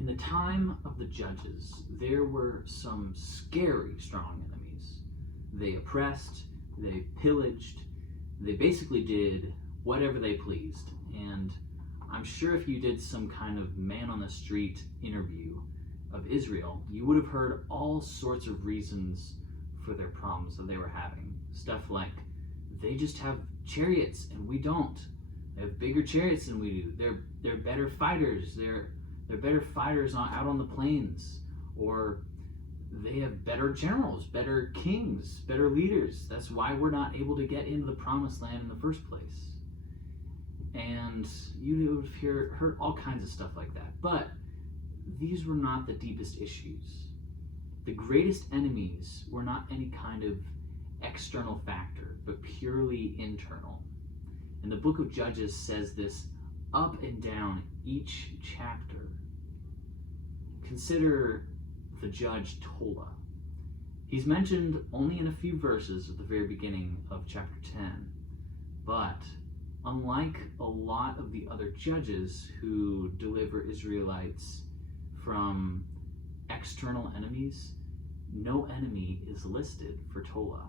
In the time of the judges, there were some scary strong enemies. They oppressed, they pillaged, they basically did whatever they pleased. And I'm sure if you did some kind of man on the street interview of Israel, you would have heard all sorts of reasons for their problems that they were having. Stuff like, they just have chariots and we don't. They have bigger chariots than we do. They're better fighters. They're better fighters out on the plains. Or they have better generals, better kings, better leaders. That's why we're not able to get into the promised land in the first place. And you would have heard all kinds of stuff like that. But these were not the deepest issues. The greatest enemies were not any kind of external factor, but purely internal. And the book of Judges says this up and down each chapter. Consider the judge Tola. He's mentioned only in a few verses at the very beginning of chapter 10. But unlike a lot of the other judges who deliver Israelites from external enemies, no enemy is listed for Tola.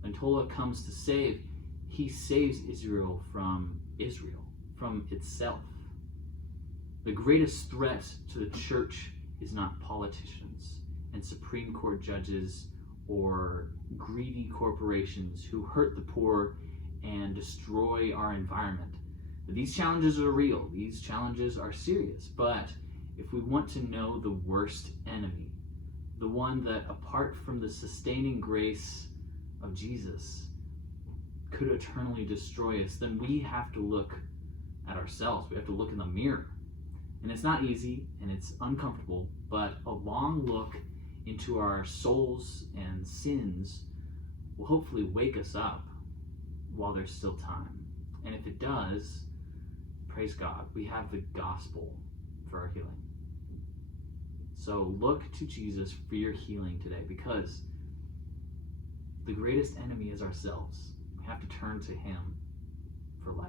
When Tola comes to save, he saves Israel, from itself. The greatest threat to the church is not politicians and Supreme Court judges or greedy corporations who hurt the poor and destroy our environment. These challenges are real. These challenges are serious. But if we want to know the worst enemy, the one that, apart from the sustaining grace of Jesus, could eternally destroy us, then we have to look at ourselves. We have to look in the mirror. And it's not easy and it's uncomfortable, but a long look into our souls and sins will hopefully wake us up while there's still time. And if it does, praise God, we have the gospel for our healing. So look to Jesus for your healing today, because the greatest enemy is ourselves. We have to turn to him for life.